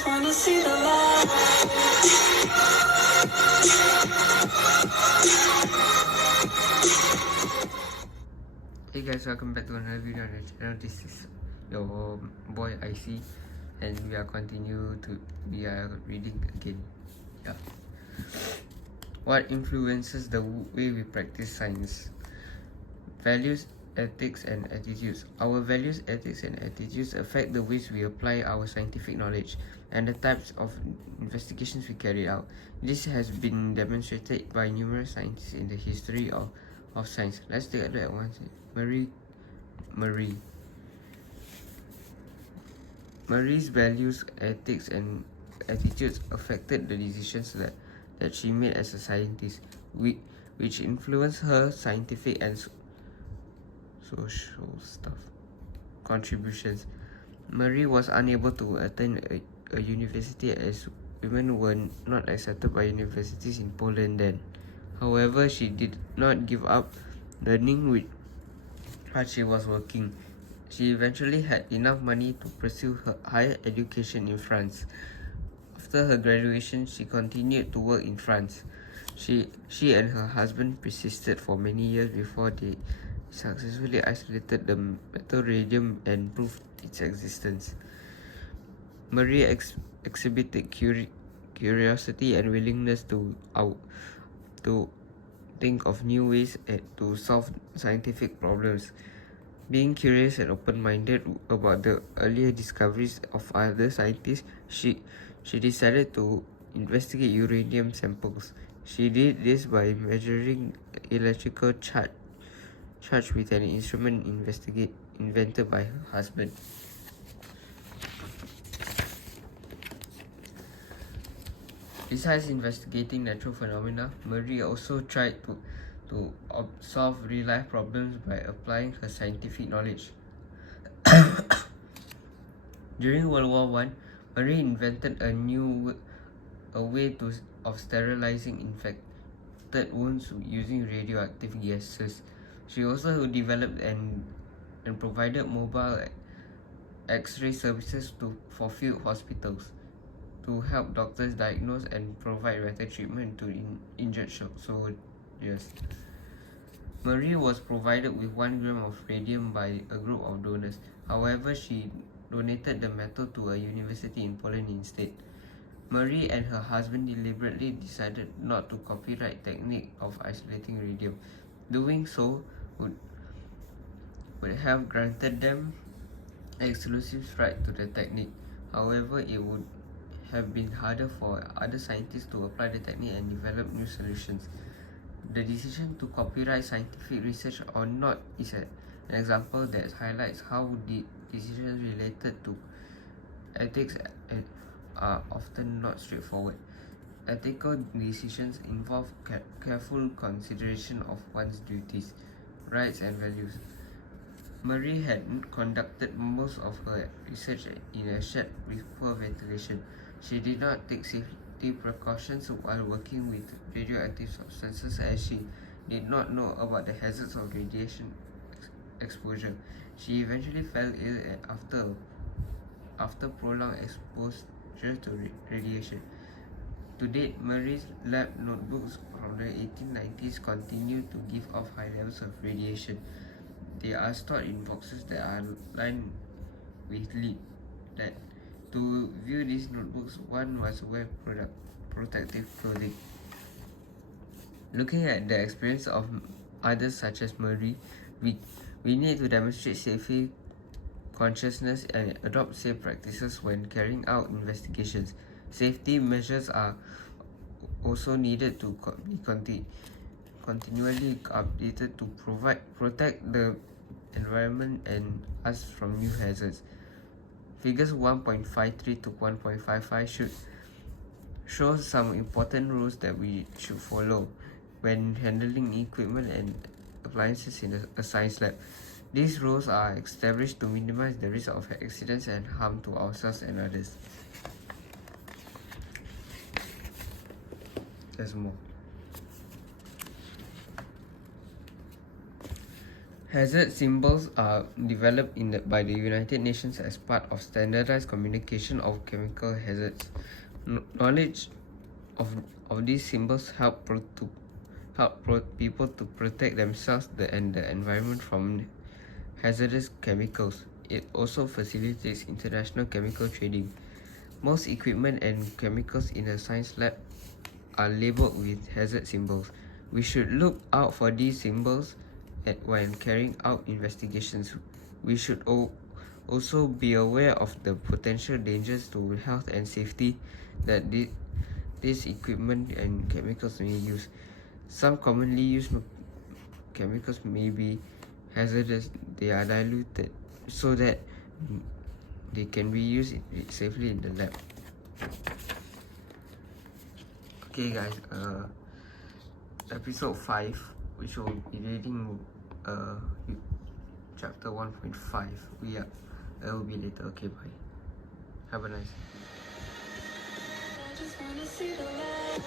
just wanna see the light. Hey guys, welcome back to another video on the channel. This is your boy IC, and we are reading again. Yeah. What influences the way we practice science? Values, ethics, and attitudes. Our values, ethics, and attitudes affect the ways we apply our scientific knowledge and the types of investigations we carry out. This has been demonstrated by numerous scientists in the history of science. Let's take a look at one. Marie's values, ethics, and attitudes affected the decisions that she made as a scientist, which influenced her scientific and social contributions. Marie was unable to attend a university as women were not accepted by universities in Poland then. However, she did not give up learning with while she was working. She eventually had enough money to pursue her higher education in France. After her graduation, she continued to work in France. She and her husband persisted for many years before they successfully isolated the metal radium and proved its existence. Marie exhibited curiosity and willingness to think of new ways to solve scientific problems. Being curious and open-minded about the earlier discoveries of other scientists, she decided to investigate uranium samples. She did this by measuring electrical charge with an instrument invented by her husband. Besides investigating natural phenomena, Marie also tried to solve real-life problems by applying her scientific knowledge. During World War I, Marie invented a way of sterilizing infected wounds using radioactive gases. She also developed and provided mobile X-ray services for field hospitals to help doctors diagnose and provide better treatment to injured soldiers. Marie was provided with 1 gram of radium by a group of donors. However, she donated the metal to a university in Poland instead. Marie and her husband deliberately decided not to copyright the technique of isolating radium. Doing so would have granted them exclusive right to the technique. However, it would have been harder for other scientists to apply the technique and develop new solutions. The decision to copyright scientific research or not is an example that highlights how the decisions related to ethics are often not straightforward. Ethical decisions involve careful consideration of one's duties, rights, and values. Marie had conducted most of her research in a shed with poor ventilation. She did not take safety precautions while working with radioactive substances, as she did not know about the hazards of radiation exposure. She eventually fell ill after prolonged exposure to radiation. To date, Marie's lab notebooks from the 1890s continue to give off high levels of radiation. They are stored in boxes that are lined with lead. To view these notebooks, one must wear protective clothing. Looking at the experience of others such as Marie, we need to demonstrate safety consciousness and adopt safe practices when carrying out investigations. Safety measures are also needed to be continually updated to protect the environment and us from new hazards. Figures 1.53 to 1.55 show some important rules that we should follow when handling equipment and appliances in a science lab. These rules are established to minimize the risk of accidents and harm to ourselves and others. There's more. Hazard symbols are developed by the United Nations as part of standardized communication of chemical hazards. Knowledge of, of these symbols help people to protect themselves and the environment from hazardous chemicals. It also facilitates international chemical trading. Most equipment and chemicals in a science lab are labeled with hazard symbols. We should look out for these symbols when carrying out investigations. We should also be aware of the potential dangers to health and safety that this equipment and chemicals may use. Some commonly used chemicals may be hazardous. They are diluted so that they can be used safely in the lab. Okay guys, episode 5, which will be reading chapter 1.5. I will be later. Okay, bye. Have a nice day. I just wanna see the light.